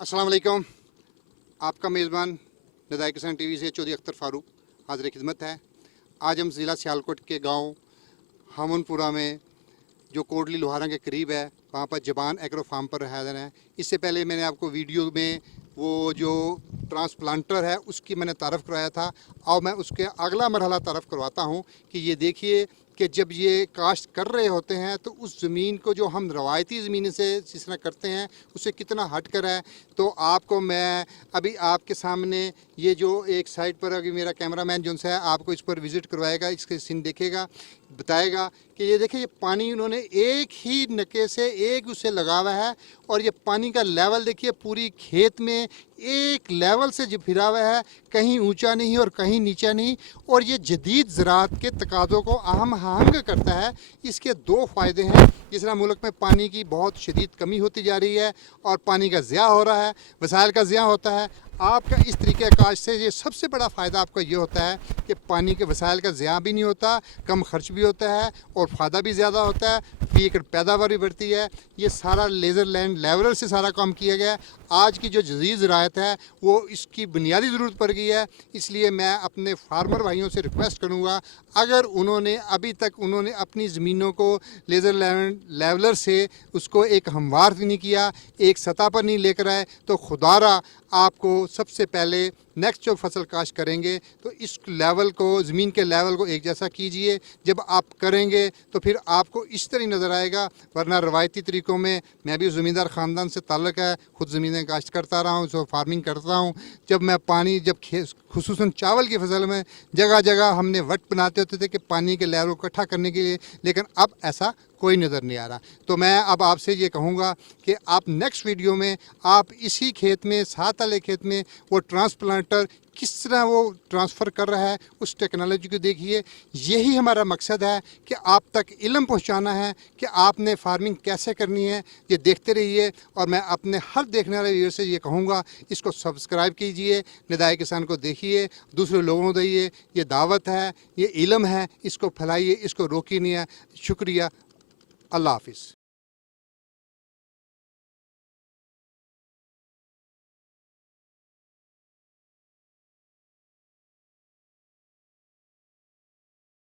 अस्सलाम वालेकुम। आपका मेज़बान निदाए किसान टीवी से चौधरी अख्तर फारूक हाज़िर खिदमत है। आज हम ज़िला सियालकोट के गांव हामुनपुरा में जो कोटली लोहारा के करीब है वहां पर जबान एग्रो फार्म पर हाज़िर हैं। इससे पहले मैंने आपको वीडियो में वो जो ट्रांसप्लांटर है उसकी मैंने तारफ़ करवाया था। और मैं उसके अगला मरहला तारफ़ करवाता हूँ कि ये देखिए कि जब ये काश्त कर रहे होते हैं तो उस ज़मीन को जो हम रवायती ज़मीन से जिस तरह करते हैं उससे कितना हट कर है। तो आपको मैं अभी आपके सामने ये जो एक साइड पर अभी मेरा कैमरामैन जो है आपको इस पर विज़िट करवाएगा, इसके सीन देखेगा, बताएगा कि ये देखिए ये पानी उन्होंने एक ही नके से एक उससे लगा हुआ है। और ये पानी का लेवल देखिए पूरी खेत में एक लेवल से जो फिरा हुआ है, कहीं ऊंचा नहीं और कहीं नीचा नहीं। और ये जदीद ज़राअत के तकाज़ों को अहम आहंग करता है। इसके दो फ़ायदे हैं। जिस तरह मुल्क में पानी की बहुत शदीद कमी होती जा रही है और पानी का ज़िया हो रहा है, वसाइल का ज़िया होता है। आपका इस तरीके काज से ये सबसे बड़ा फ़ायदा आपका ये होता है कि पानी के वसाइल का ज़िया भी नहीं होता, कम खर्च भी होता है और फ़ायदा भी ज़्यादा होता है, फी एकड़ पैदावार भी बढ़ती है। ये सारा लेज़र लैंड लेवलर से सारा काम किया गया है। आज की जो जदीद ज़राअत है वो इसकी बुनियादी ज़रूरत पड़ गई है। इसलिए मैं अपने फार्मर भाइयों से रिक्वेस्ट करूँगा, अगर उन्होंने अभी तक उन्होंने अपनी ज़मीनों को लेज़र लैंड लेवलर से उसको एक हमवार नहीं किया, एक सतह पर नहीं लेकर आए, तो खुदारा आपको सबसे पहले नेक्स्ट जो फसल काश्त करेंगे तो इस लेवल को, ज़मीन के लेवल को एक जैसा कीजिए। जब आप करेंगे तो फिर आपको इस तरह नज़र आएगा। वरना रवायती तरीक़ों में, मैं भी ज़मींदार ख़ानदान से ताल्लुक़ है, ख़ुद ज़मीनें काश्त करता रहा हूँ, जो फार्मिंग करता हूँ। जब मैं पानी खुसूसन चावल की फसल में जगह जगह हमने वट बनाते होते थे कि पानी के लेवल को इकट्ठा करने के लिए, लेकिन अब ऐसा कोई नज़र नहीं आ रहा। तो मैं अब आपसे ये कहूँगा कि आप नेक्स्ट वीडियो में आप इसी खेत में, साथ वाले खेत में वो ट्रांसप्लांटर किस तरह वो ट्रांसफ़र कर रहा है उस टेक्नोलॉजी को देखिए। यही हमारा मकसद है कि आप तक इल्म पहुंचाना है कि आपने फार्मिंग कैसे करनी है। ये देखते रहिए और मैं अपने हर देखने वाले व्यूअर से ये कहूँगा, इसको सब्सक्राइब कीजिए, निदाए किसान को देखिए, दूसरे लोगों को दीजिए। ये दावत है, ये इल्म है, इसको फैलाइए, इसको रोकिए नहीं है। शुक्रिया। अल्लाह हाफिज़।